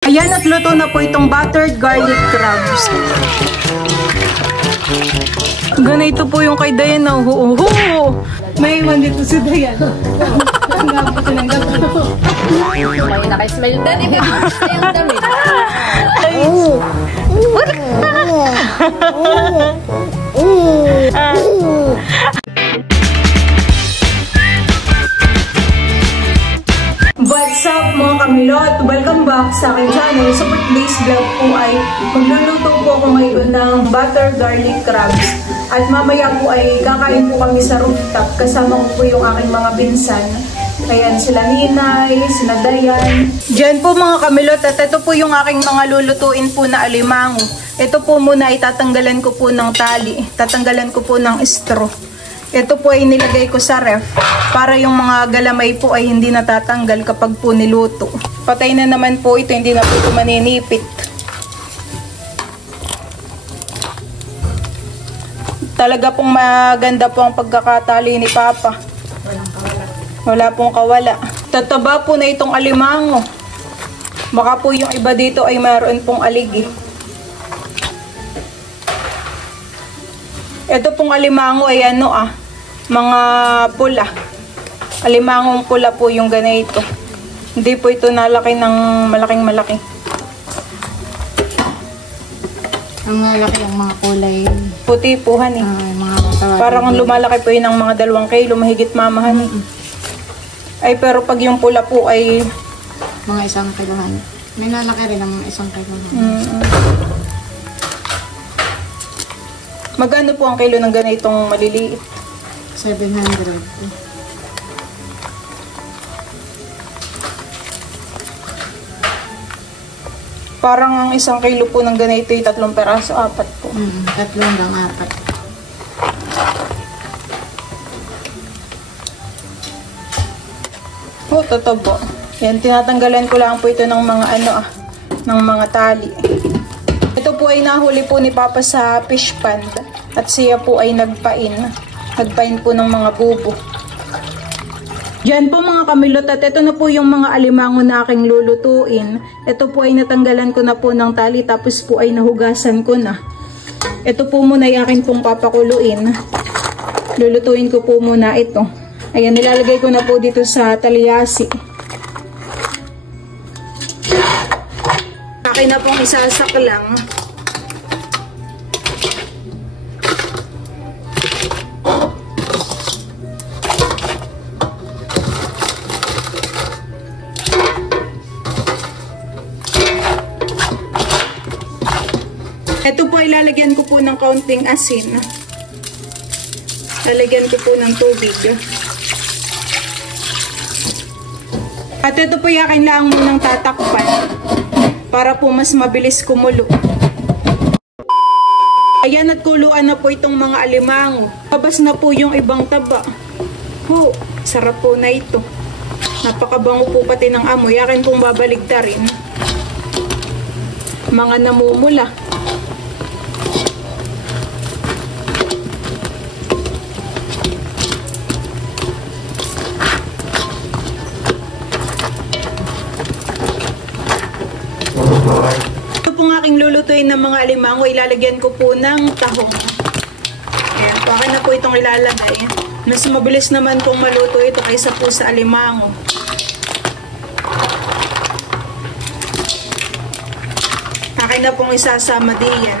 Ayan, at luto na po itong buttered garlic crabs. Ganito po yung kay Diana. May iwan dito si Diana. May naka-smile doon. Ibig-ibig yung damit. What's up mga kamilot? Welcome back sa aking channel. So for today's vlog po ay magluluto po ako ngayon ng butter garlic crabs. At mamaya po ay kakain po kami sa rooftop. Kasama ko po yung aking mga pinsan. Ayan, sila Ninay, sila Dayan. Diyan po mga kamilot, at ito po yung aking mga lulutuin po na alimango. Ito po muna itatanggalan ko po ng tali. Tatanggalan ko po ng straw. Ito po ay nilagay ko sa ref para yung mga galamay po ay hindi natatanggal kapag po niluto. Patay na naman po ito, hindi na po ito maninipit. Talaga pong maganda po ang pagkakatali ni Papa. Wala pong kawala. Tataba po na itong alimango. Baka po yung iba dito ay mayroon pong aligi. Ito pong alimango ay mga pula. Alimangong pula po yung ganito. Hindi po ito nalaki ng malaking malaki. Ang malaki ang mga kulay. Puti po han eh. Parang lumalaki po yun ng mga 2 kilo, mahigit mamahan eh. Ay pero pag yung pula po ay mga 1 kilohan. May nalaki rin ng 1 kilohan. Magkano po ang kilo ng ganitong maliliit? 700. Parang ang 1 kilo po ng ganito ay 3 peraso, 4 po. 3 hanggang 4. Oh, totoo. Yan, tinatanggalan ko lang po ito ng mga ng mga tali. Ito po ay nahuli po ni Papa sa fish pond at siya po ay nagpain po ng mga bubo. Yan po mga kamilot, at ito na po yung mga alimango na aking lulutuin. Ito po ay natanggalan ko na po ng tali tapos po ay nahugasan ko na. Ito po muna ay akin pong papakuluin. Lulutuin ko po muna ito. Ayan, nilalagay ko na po dito sa talyasi. Akin na pong isasak lang. Ito po ay lalagyan ko po ng kaunting asin. Lalagyan ko po ng tubig. At ito po yakin lang munang tatakpan para po mas mabilis kumulo. Ayan, at kuluan na po itong mga alimango. Labas na po yung ibang taba. Sarap po na ito. Napakabango po pati ng amoy. Yakin pong babaligtarin. Mga namumula. Ito pong aking lulutuin ng mga alimango, ilalagyan ko po ng tahong. Ayan, baka na po itong ilalagay. Mas mabilis naman pong maluto ito kaysa po sa alimango. Akin na pong isasama diyan.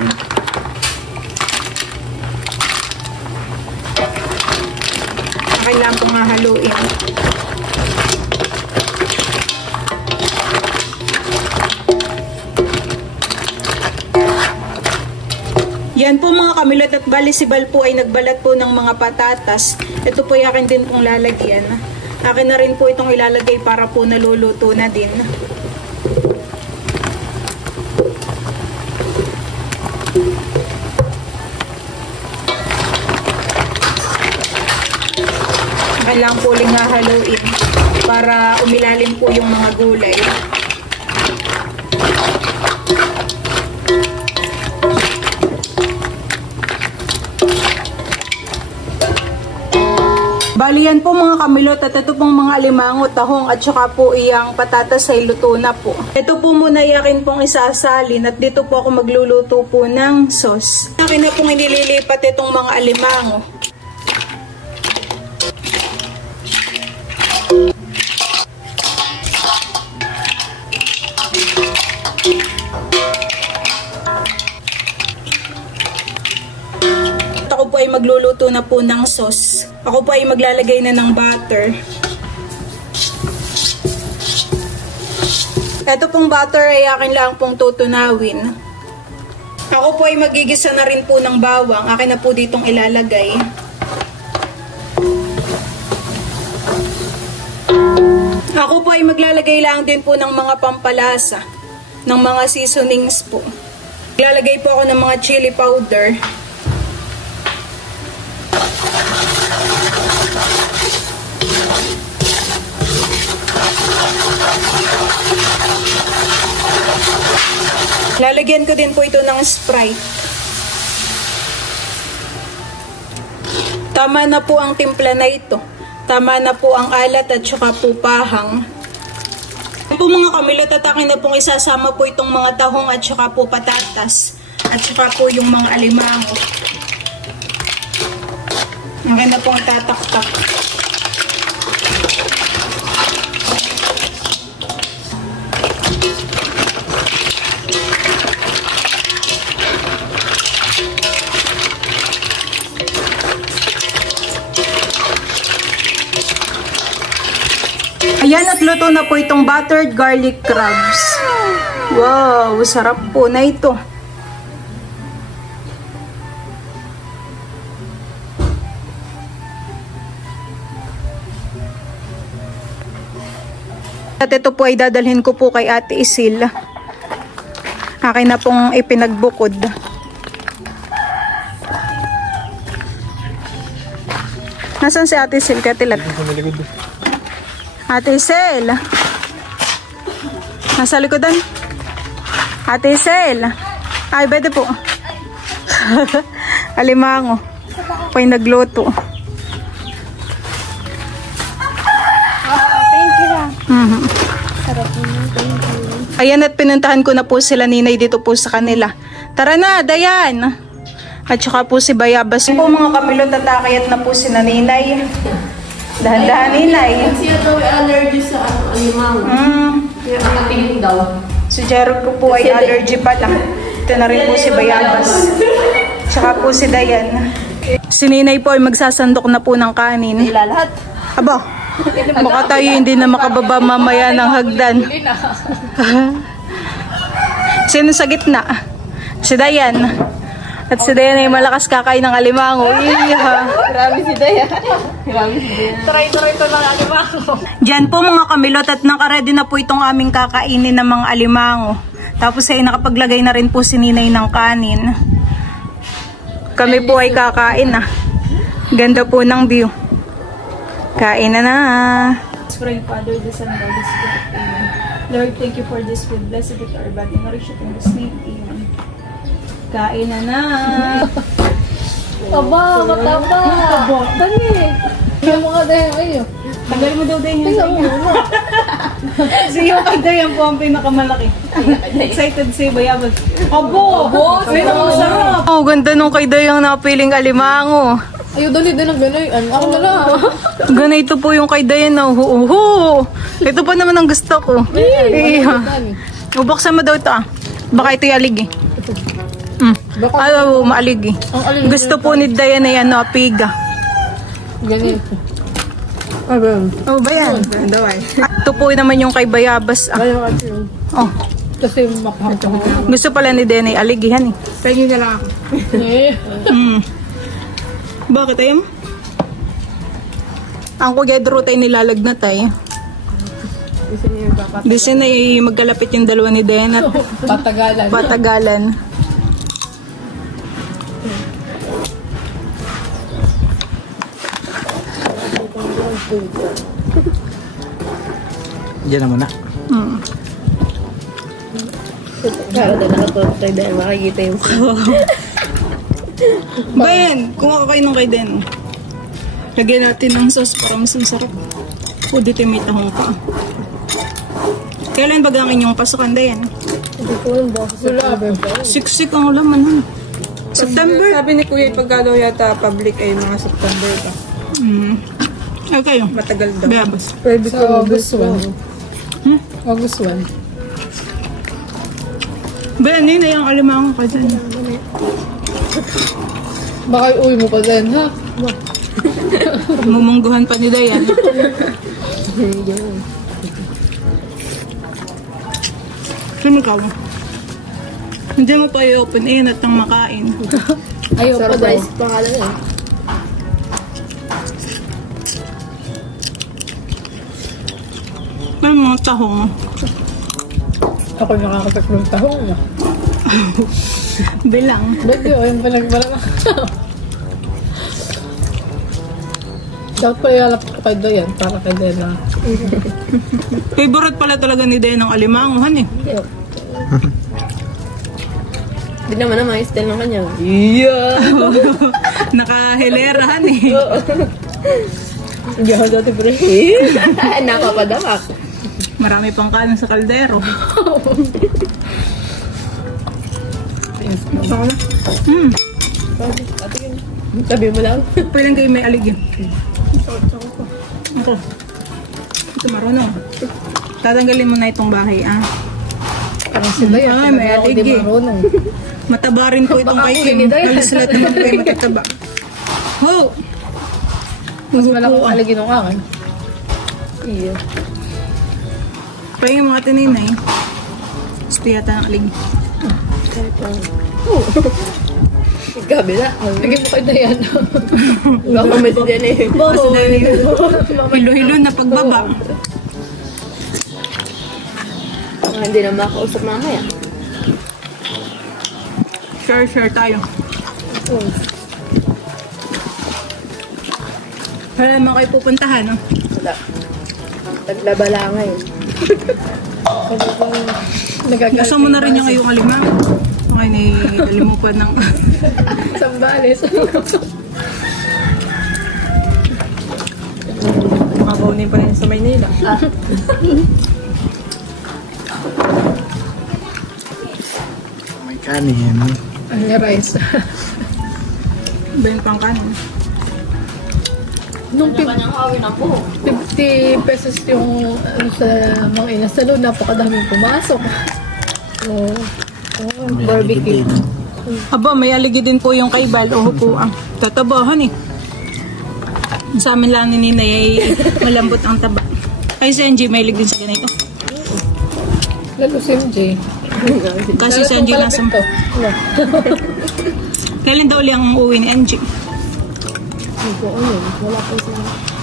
Akin lang pong hahaluin. Yan po mga kamilot, at bali si Bal po ay nagbalat po ng mga patatas. Ito po ay akin din pong lalagyan. Akin na rin po itong ilalagay para po naluluto na din. Akin lang po haluin para umilalim po yung mga gulay. Bali yan po mga kamilot at ito pong mga alimango, tahong at saka po iyang patatas ay luto na po. Ito po muna yakin pong isasalin at dito po ako magluluto po ng sauce. Akin na pong inililipat itong mga alimango. Ako po ay magluluto na po ng sauce. Ako po ay maglalagay na ng butter. Ito pong butter ay akin lang pong tutunawin. Ako po ay magigisa na rin po ng bawang. Akin na po ditong ilalagay. Ako po ay maglalagay lang din po ng mga pampalasa, ng mga seasonings po. Maglalagay po ako ng mga chili powder. Lalagyan ko din po ito ng Sprite. Tama na po ang timpla na ito. Tama na po ang alat at saka po pahang. Po mga kamilot, at akin na pong isasama po itong mga tahong at saka po patatas. At saka po yung mga alimango. Akin na pong tataktak. Ayan, at luto na po itong buttered garlic crabs. Wow, sarap po na ito. At ito po ay dadalhin ko po kay Ate Isil. Akin na pong ipinagbukod. Nasaan si Ate Isil? Katilat. Ate Isel. Nasa likodan. Ate Isel. Ay, pwede po. Alimango. Pa'y nagluto. Thank you. Sarap naman. Thank you. Ayan, at pinuntahan ko na po sila ninay dito po sa kanila. Tara na, Dayan. At saka po si Bayabas. Po mga kamilot, at akayat na po si naninay. Dahan-dahan, ninay. Siya daw ay allergy sa alimango. Kaya nakatingin daw. Si Jericho po ay allergy pala. Ito na rin po si Bayabas. Tsaka po si Dayan. Si ninay po ay magsasandok na po ng kanin. Lahat. Aba, baka tayo hindi na makababa mamaya ng hagdan. Sino sa gitna? Si Dayan. At si Dayan ay malakas kakain ng alimango. Grabe si Dayan. Grabe si Dayan. Try ito ng alimango. Diyan po mga kamilot, at nakaredy na po itong aming kakainin ng mga alimango. Tapos ay nakapaglagay na rin po si ninay ng kanin. Kami po ay kakain na. Ganda po ng view. Kain na na. Pray, Father, the Son, and the Holy Spirit. Amen. Lord, thank you for this food. Blessed it our body. Nourish it in this name. Amen. Kain na na. Taba, mataba. Dali. Tingnan mo nga Dayan. Ayun. Tagal mo daw din yun. Tingnan mo. Si yung kay Dayan po ang pinakamalaki. Excited si Bayabas. Abo! May nakasarap. Oh, ganda nung kay Dayan napiling alimango. Ayaw, dali din ang ganoy. Ako na lang. Ganito po yung kay Dayan na ito pa naman ang gusto ko. Bubuksan mo daw ito ah. Baka ito yalig eh. Ayaw, maalig eh. Gusto po ni Dayan ay ano, piga. Ganito. Oh, ba yan? Ito po naman yung kay Bayabas ah. Oh. Kasi makakatawa. Gusto pala ni Dayan ay aligihan eh. Pwede na lang ako. Bakit ayun? Ang kugedro tayo nilalagnat tayo. Gusto na magkalapit yung dalawa ni Dayan at patagalan. Diyan naman na. Kaya na nakatutay dahil makikita yung Bayan, kung ako kayo nung kay Den. Lagyan natin ng sauce para mas masarap. O, dito may tahong pa. Kailan ba ang inyong pasukan na yan? Hindi ko alam ba? Siksik ang laman. Huh? September? Sabi ni Kuya, pag daw yata public ay mga September pa. Okay. Matagal daw. Bayabas. Pwede Sa August 1. August 1. Ba, ano yun na yung alimango ka dyan? Baka uwi mo pa din, ha? Mumungguhan pa ni Dayan. Sino ikaw? Hindi mo pa i-open at nang makain. Ayaw pa daw. Surprise pangalan eh. May mga tahong. Ako nakakasaklong tahong. Bilang. Ba't yun? Yung pinagbarang. Dapat pa ialap ko kay Dayan para kay Dayan. Favorite pala talaga ni Dayan ng alimangohan eh. Hindi naman ang mga style ng kanya. Yeah! Nakahilerahan eh. Hindi ako dati pre. Nakapadamak. Marami pang kanin sa kaldero. Sabi mo lang. Pwede kayo may aligin. Ito. Ito marunong. Tatanggalin mo na itong bahay ah. Parang si Dayan. Ay, may aligi. Mataba rin po itong kay Kim. Halos lahat naman po ay matataba. Ho! Mas malaking aligi nung akin. Iya. Pa yung mga tininay. Gusto yata ng aligi. Kabila. Bigyan mo kay Dayan. Baka may siya eh. Kasi dahil hilo-hilo na pagbaba. Hindi na makausap mga kaya. Share tayo. Wala naman kayo pupuntahan, no? Wala. Taglabala ngayon. Gusto mo na rin yung ngayong alimang. Okay, naigalim mo pa ng... Sambales. Makakaunin pa rin sa Maynila. May kanin. Ang rice. Ben pang kanin. Nung 50 pesos yung ano, sa mga inasalo, napakadaming pumasok. Barbecue. Aba, may aligi din po yung kaibal o hupuang. Tatabahan eh. Sa amin lang ni Ninay ay malambot ang taba. Ay, si NG may din sa ganito. Lalo si MJ. Kasi si NG nasa... Kailan daw ulit ang uwi ni NG?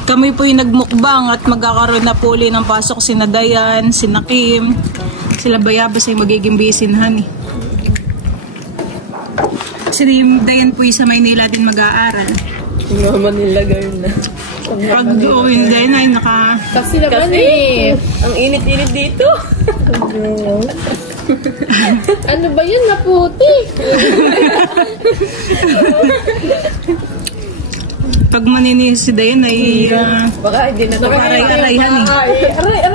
Kami po yung nagmukbang at magkakaroon na po ulit ng pasok sina Dayan, sina Kim, sila Bayabas ay magiging bisinhan eh. Si Dayan po yung sa Maynila din mag-aaral. Mga Manila girl na. Pag uwi ni Dayan ay naka... Taxi naman eh. Ang init-init dito. Ano ba yun? Naputi. Pag maninis si Dayan ay... Baka hindi na aray-arayhan eh. Aray.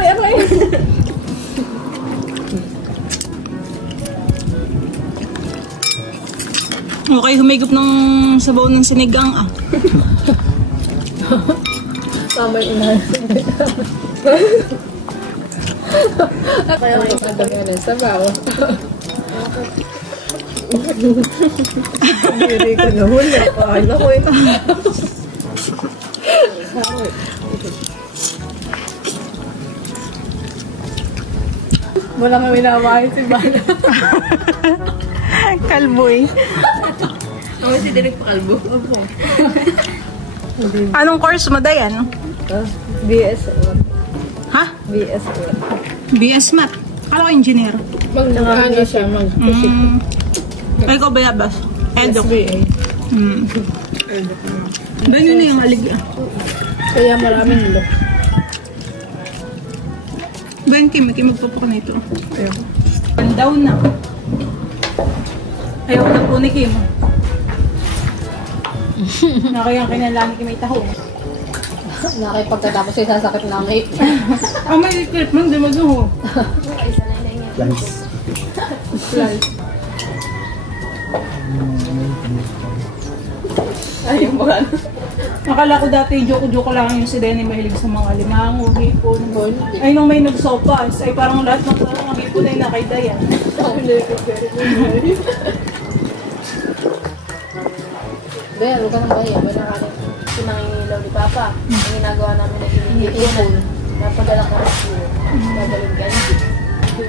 Okay, humigop ng sabaw ng sinigang ah. Tama yung inahan. Kaya ako kadamihan sa bawa. Biri ko na hula. Paano ko eh. Wala kami nawain si Bala. Kalboy. Ako si Derek Pakalbo. Anong course mo, Dayan? BS. Ha? BS. BS Math. Kala ko engineer. Mag-ano siya, mag-physics. Ay, ikaw Bayabas? Edo. SBA. Ben, yun na yung aligi ah. Kaya maraming look. Ben, Kim magpapak na ito. Pandaw na. Ayaw na po ni Kim. Nakayang kinalani Kim may tahong. Nakipagkatapos ay sasakit na may. Ang may clip man, di mo duho. Plans. Ay, yung mga Akala ko dati joke lang yung si Denny mahilig sa mga limango, hipon. Ay, nung may nagsopas, ay parang lahat ng mga hipon ay nakaidayan. Bea, huwag ka nang bahiya. Wala ka rin. pinangingilaw ni Papa. Ang ginagawa namin na ginigipon. Napadala ko rin siya. Gagaling ganti.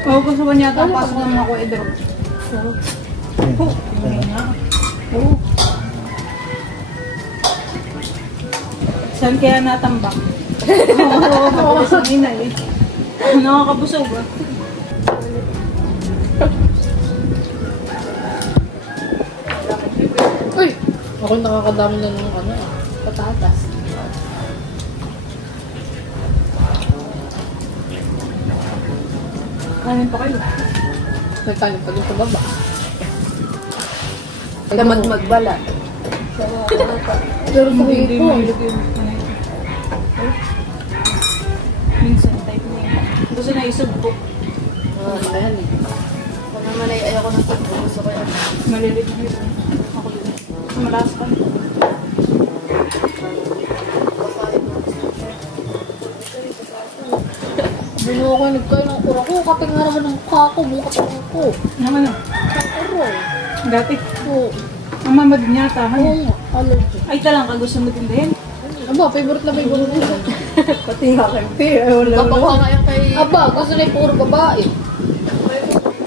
Oo, gusto ko niya ito. Pasok naman ako i-drop. Tingnan niya. Saan kaya natambak? Oo, kapalis ang inay. Nakakabusog ba? Uy! Ako nakakadami na ng patatas. Kanin pa kayo. May kanin pa dun sa baba. Tamad magbalat. Pero sa Hindi hipon. mahilig yung minsan type na yun. Gusto na isubok. Ano ba yan eh? Ako naman ay ayoko ng tipo. Gusto ko yan. Malilit na yun. Ako yun. Malas ka. Binuha ko nagkain ng kura ko. Kapag nga naman ng mukha ko. Bukat ako. Naman o. Kuro. Dati. Oo. Ang mama din yata. Oo nga. Allergy. Ay talang ka gusto mo din din. Aba, favorite na favorite ko. Pati nga kay Kapakuha nga yung kay... Aba, gusto na yung puro babae.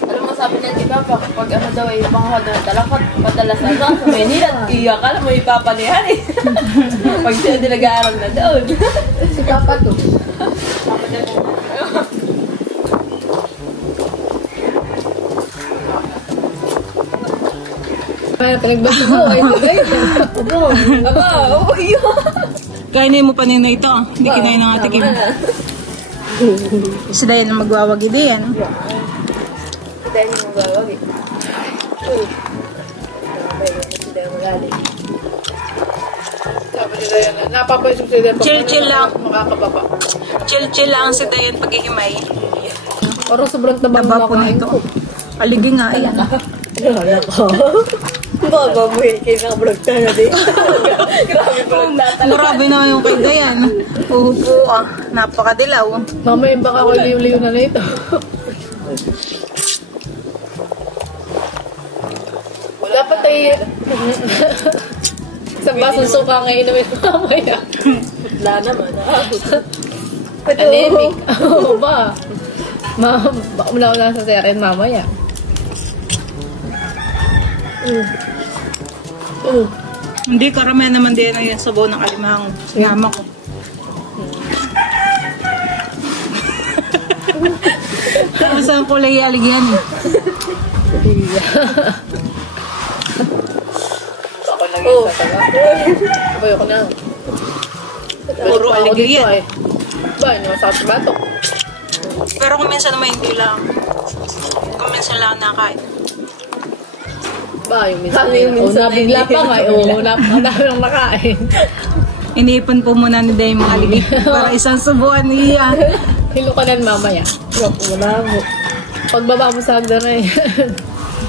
Alam mo sabi niya si Papa, kapag ano daw ay panghod na talakot, padala sa Manila, iyak ka lang mo ipapanihan eh. Pag siya di nag-aaral na doon. Si Papa to. Kaya pinagbasa mo, ay sabay. Aba, oo, iyo. Kainin mo pa nina ito. Hindi kinain ng ate Kim. Si Dayan ang magwawagi din. Dahil yung gawag eh. Dahil magaling. Sabi nila yan, napapaisip sila. Chill lang. Makakababa. Chill lang si Dayan paghihimay. Parang sobrang tabang Taba po na ito. Aligi nga, ayan. Wala ko. Baba mo yun, kayo nakablog na din. Grabe blog na talaga. Grabe naman yung kay Dayan. Uhupo ah. Napakadilaw. Mamaya baka ako liw-liw na ito. Dapat ay... Isang basong suka nga inumin mamaya. Wala naman. Anemic. Oo ba? Baka mula sa serin mamaya. Hindi, karamihan naman din ang yung sabaw ng alimang. Sinama ko. Tapos ang kulay aligyan eh. Ako nag-isa talaga. Abay ako na. Puro aligyan. Ba, ano sa batok? Pero kung minsan naman hindi lang. Kung minsan lang nakain. Ba, yung minsan. Paano yung minsan na nabigla hindi? pa nga. Oo, napakadami ng nakain. Iniipon po muna ni Day mga aligyan. Para isang subuan niya. Hilukanan mamaya. Wala mo. Pagbaba mo sa hagdan na eh.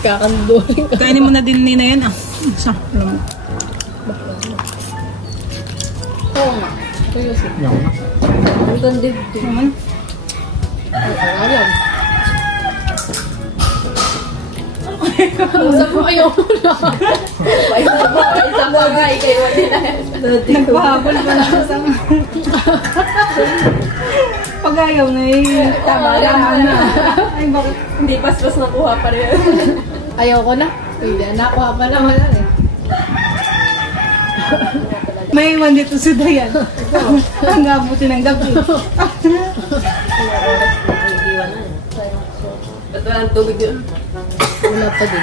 Kakanduling ka. Kainin mo na din nina yan ah. Isa. Alam mo. Oo nga. Seryously. Ang ganda dito. Naman. Alam. Saan mo ayaw mo lang? Isa pa nga, ikaw na. Nagpahabol pa na isang... Pag ayaw na eh. Tama na. Ay bakit? Hindi pas-pas nakuha pa rin. Ayaw ko na. Pwede, nakuha pa naman lang eh. May iwan dito si Dayan. Ang gabuti ng gabi. At walang tubig yun. Wala pa din.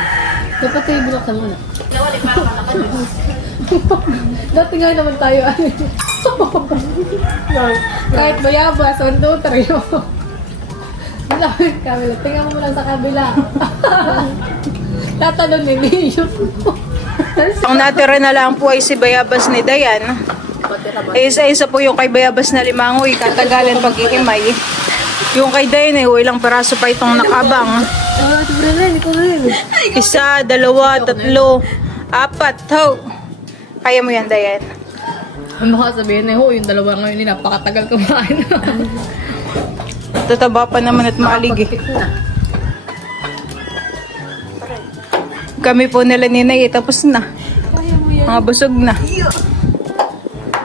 Dapat tayo binaksan muna. Dati nga naman tayo kahit bayabas, 1, 2, 3. Kabila. Tingnan mo lang sa kabila. Tatanong ni Leo. Ang natira na lang po ay si Bayabas ni Dayan. Isa-isa po yung kay Bayabas na limango, ikatagalan pag-ihimay. Yung kay Dayan ilang peraso pa itong nakabang. Isa, dalawa, tatlo, apat. Ho. Kaya mo yan, Dayan? Baka sabihin na, yung dalawa ngayon napakatagal kumain. Tataba pa naman at maalig eh. Kami po nila ninay, tapos na. Mga busog na.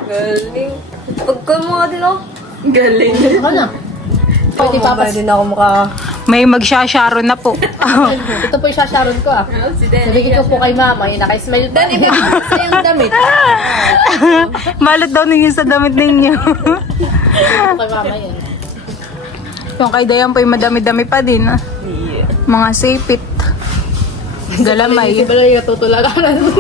Galing. Pagka mga din ako. Galing. Ako na. Pwede papas. Din ako May magsasharon na po. Ito po yung sasharon ko ah. Sabihin ko po kay mama, yung naka-smile pa. Sa yung damit. Malot daw ninyo sa damit ninyo. Sabihin ko kay mama yan. Yung kay Dayan po yung madami-dami pa din. Mga sipit. Galamay. Hindi ba lang yung tutulaganan mo?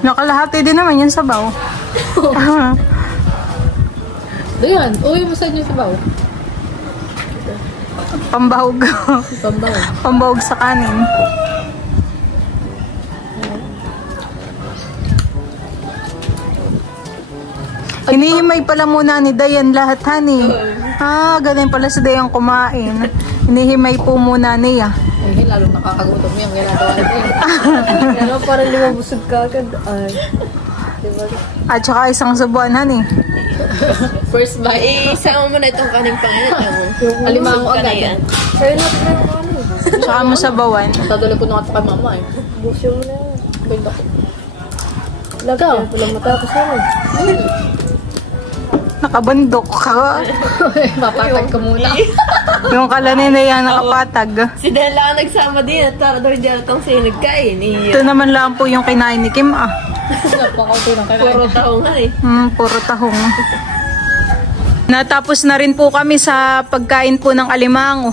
Nakalahati din naman yung sabaw. Dayan, uwi mo sa inyo sabaw. Pambahog. Pambaw. Pambahog sa kanin. Hinihimay pala muna ni Dayan lahat, honey. Ganun pala si Dayan kumain. Hinihimay po muna niya. Ay, lalo nakakagutom yung ginagawa nito. Pero parang lumabusog ka agad. Ay. Diba? At saka isang subuan, honey. First bite. Isama mo na itong kaning pangalan. Alimango agad. Sa'yo na pinag-ano. Tsaka mo sabawan. Tadala ko na kay mama eh. Busyo mo na yan. Benda ko. Ikaw? Wala matapos naman. Nakabandok ka. Mapatag ko muna. Yung kalanin na yan nakapatag. Si Dan lang nagsama din at para daw dyan itong sinagkain. Ito naman lang po yung kinain ni Kim Napakauti ng kailangan. Puro taong nga eh. Puro tahong. Natapos na rin po kami sa pagkain po ng alimango.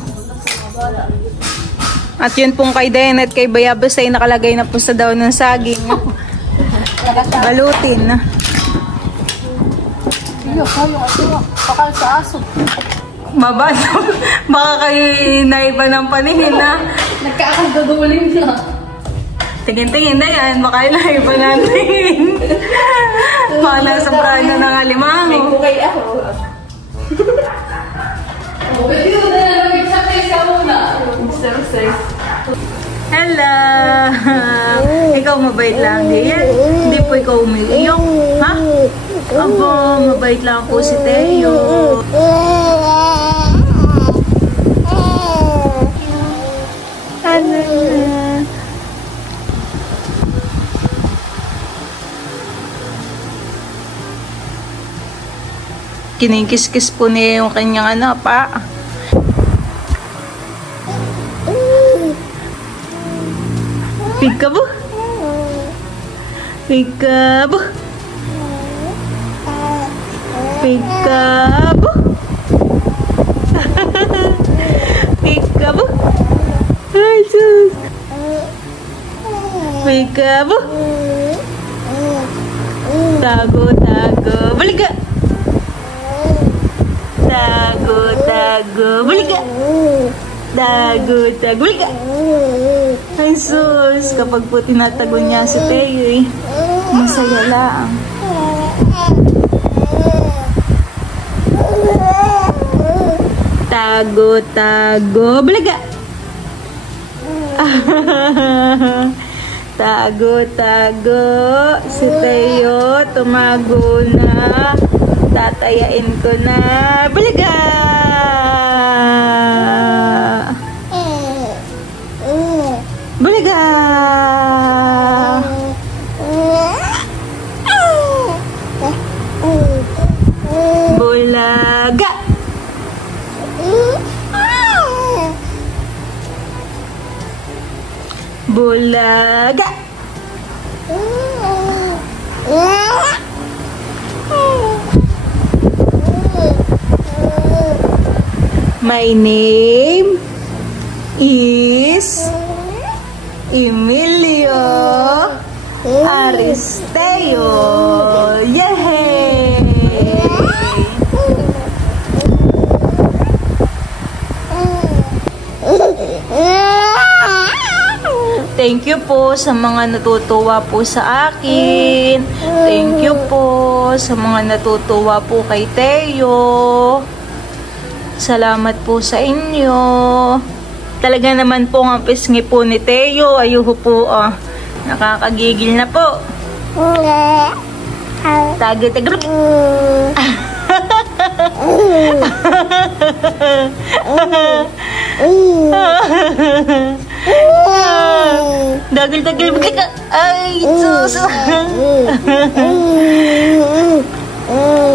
At yun pong kay Dayan at kay Bayabas ay nakalagay na po sa daon ng saging. Balutin. Pakal sa aso. Mabato. Baka kayo naiba ng paningin na. Nagkakagaduling na. Tingin-tingin na yan. Baka naiba natin. Baka nasa brano ng alimango. Bukay ako. Pwede ko na lang mag-exercise ka muna. Exercise. Hello! Ikaw mabait lang, Dayan. Hindi po ikaw umiiyok. Ha? Abo, mabait lang po si Teo. Ano? Kinikis-kis po niya yung kanyang pa. Peekaboo. Peekaboo. Peekaboo. Peekaboo. Ay, sus. Peekaboo. Tago, tago. Balik ka. Tago, tago. Balik ka. Tago, tago. Balik ka. Ay, sus. Kapag po tinatago niya si Teo eh. Masaya lang. Tago, tago. Balaga. Tago, tago. Si Teo, tumago na. Tatayain ko na. Balaga. Balaga. Bulaga. Bulaga. My name is Emilio Aristeo. Yay! Thank you po sa mga natutuwa po sa akin. Thank you po sa mga natutuwa po kay Teo. Salamat po sa inyo. Talaga naman po ang pisngi po ni Teo. Ayuho po, nakakagigil na po. Tagay-tagay. Dagil-dagil. Ay, sus.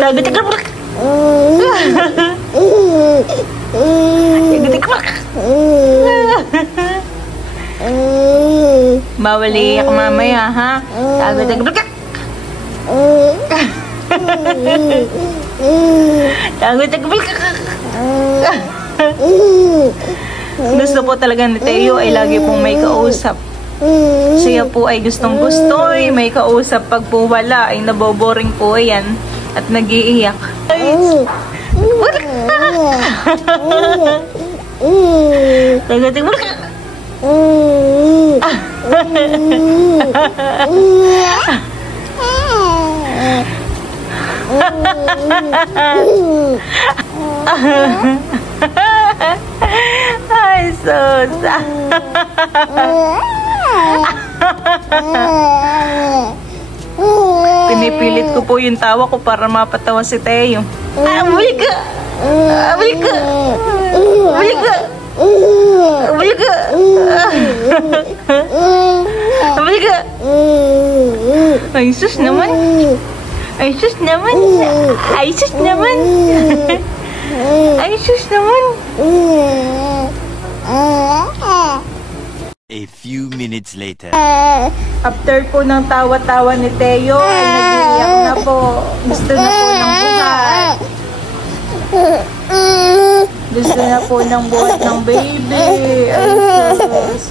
Tagay-tagay. Bawal iyak mamaya, ha? Tagay-tagay. Gusto po talaga ni Teo ay lagi pong may kausap. Siya po ay gustong-gusto ay may kausap. Pag po wala ay naboboring po yan at nag-iiyak. Ay, sus. Pinipilit ko po yung tawa ko para mapatawa si Teo. Balik ka! Balik ka! Balik ka! Balik ka! Balik ka! Ay, sus naman! Ay, sus naman! Ay, sus naman! Ay, sus naman! A few minutes later. After po ng tawa-tawa ni Teo, ay nag-iiyak na po. Gusto na po ng buhat. Gusto na po ng buhat ng baby. Ay, sus.